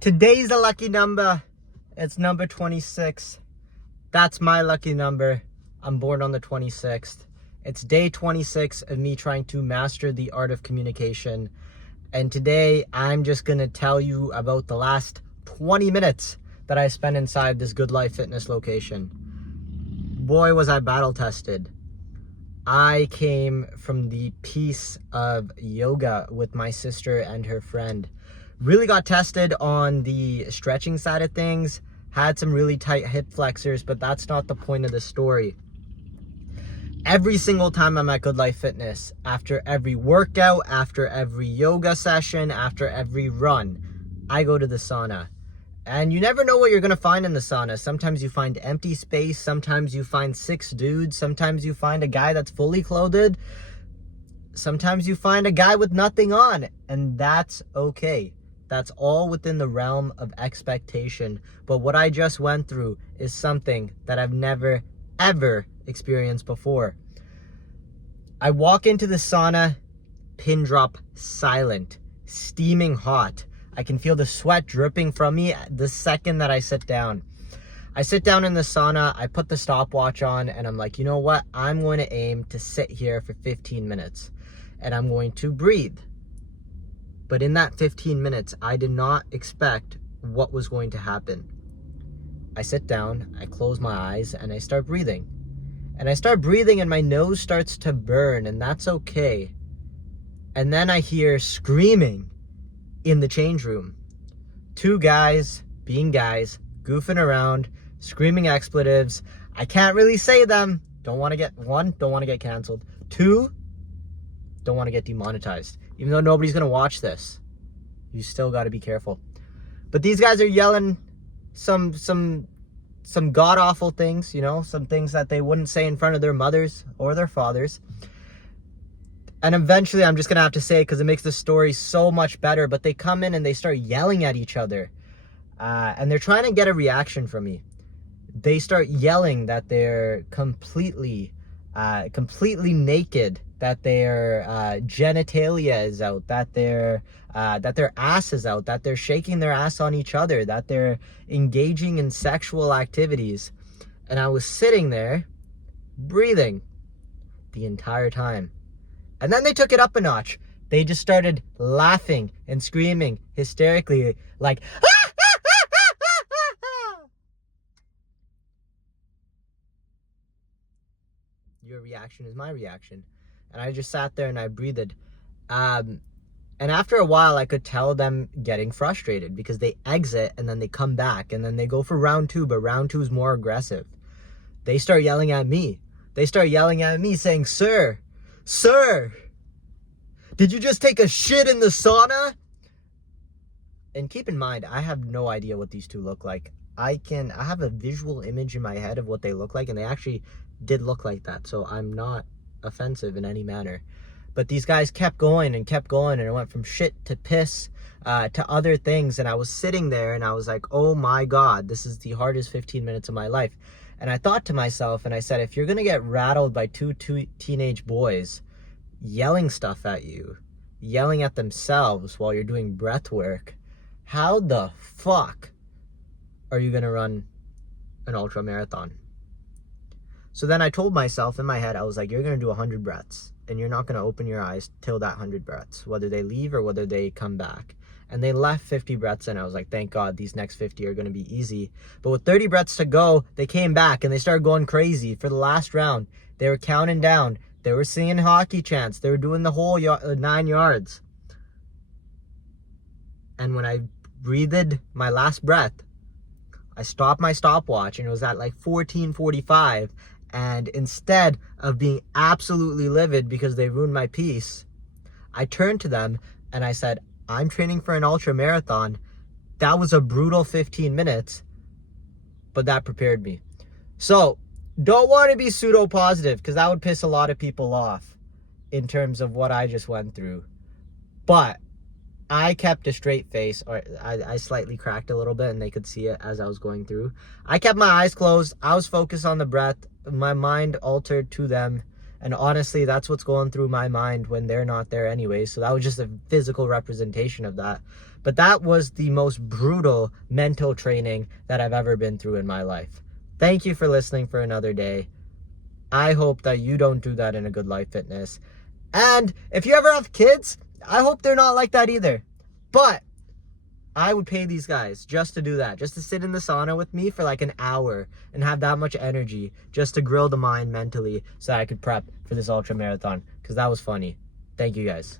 Today's the lucky number. It's number 26. That's my lucky number. I'm born on the 26th. It's day 26 of me trying to master the art of communication. And today I'm just going to tell you about the last 20 minutes that I spent inside this Good Life Fitness location. Boy, was I battle tested. I came from the piece of yoga with my sister and her friend. Really got tested on the stretching side of things. Had some really tight hip flexors, but that's not the point of the story. Every single time I'm at Good Life Fitness, after every workout, after every yoga session, after every run, I go to the sauna. And you never know what you're going to find in the sauna. Sometimes you find empty space. Sometimes you find 6 dudes. Sometimes you find a guy that's fully clothed. Sometimes you find a guy with nothing on. And that's okay. That's all within the realm of expectation. But what I just went through is something that I've never, ever experienced before. I walk into the sauna, pin drop silent, steaming hot. I can feel the sweat dripping from me the second that I sit down. I sit down in the sauna, I put the stopwatch on, and I'm like, you know what? I'm going to aim to sit here for 15 minutes, and I'm going to breathe. But in that 15 minutes, I did not expect what was going to happen. I sit down, I close my eyes, and I start breathing. And I start breathing, and my nose starts to burn, and that's okay. And then I hear screaming in the change room. 2 guys, being guys, goofing around, screaming expletives. I can't really say them. Don't want to get canceled. 2, don't want to get demonetized. Even though nobody's going to watch this, you still got to be careful. But these guys are yelling some god-awful things, you know, some things that they wouldn't say in front of their mothers or their fathers. And eventually I'm just going to have to say it because it makes the story so much better. But they come in and they start yelling at each other. And they're trying to get a reaction from me. They start yelling that they're completely naked, that their genitalia is out, that their ass is out, that they're shaking their ass on each other, that they're engaging in sexual activities. And I was sitting there breathing the entire time. And then they took it up a notch. They just started laughing and screaming hysterically, like, your reaction is my reaction. And I just sat there and I breathed. And after a while, I could tell them getting frustrated because they exit and then they come back and then they go for round 2, but round 2 is more aggressive. They start yelling at me. They start yelling at me saying, Sir, did you just take a shit in the sauna? And keep in mind, I have no idea what these 2 look like. I have a visual image in my head of what they look like, and they actually did look like that, so I'm not offensive in any manner. But these guys kept going, and it went from shit to piss to other things, and I was sitting there, and I was like, oh my God, this is the hardest 15 minutes of my life. And I thought to myself, and I said, if you're gonna get rattled by two teenage boys yelling stuff at you, yelling at themselves while you're doing breath work, how the fuck are you gonna run an ultra marathon? So then I told myself in my head, I was like, you're gonna do 100 breaths and you're not gonna open your eyes till that 100 breaths, whether they leave or whether they come back. And they left 50 breaths in. I was like, thank God these next 50 are gonna be easy. But with 30 breaths to go, they came back and they started going crazy. For the last round, they were counting down. They were singing hockey chants. They were doing the whole 9 yards. And when I breathed my last breath, I stopped my stopwatch and it was at like 14:45. And instead of being absolutely livid because they ruined my peace, I turned to them and I said, I'm training for an ultra marathon. That was a brutal 15 minutes, but that prepared me. So don't want to be pseudo positive because that would piss a lot of people off in terms of what I just went through. But I kept a straight face, or I slightly cracked a little bit and they could see it as I was going through. I kept my eyes closed. I was focused on the breath. My mind altered to them. And honestly, that's what's going through my mind when they're not there anyway. So that was just a physical representation of that. But that was the most brutal mental training that I've ever been through in my life. Thank you for listening for another day. I hope that you don't do that in A Good Life Fitness. And if you ever have kids, I hope they're not like that either. But I would pay these guys just to do that, just to sit in the sauna with me for like an hour and have that much energy just to grill the mind mentally so I could prep for this ultra marathon, because that was funny. Thank you guys.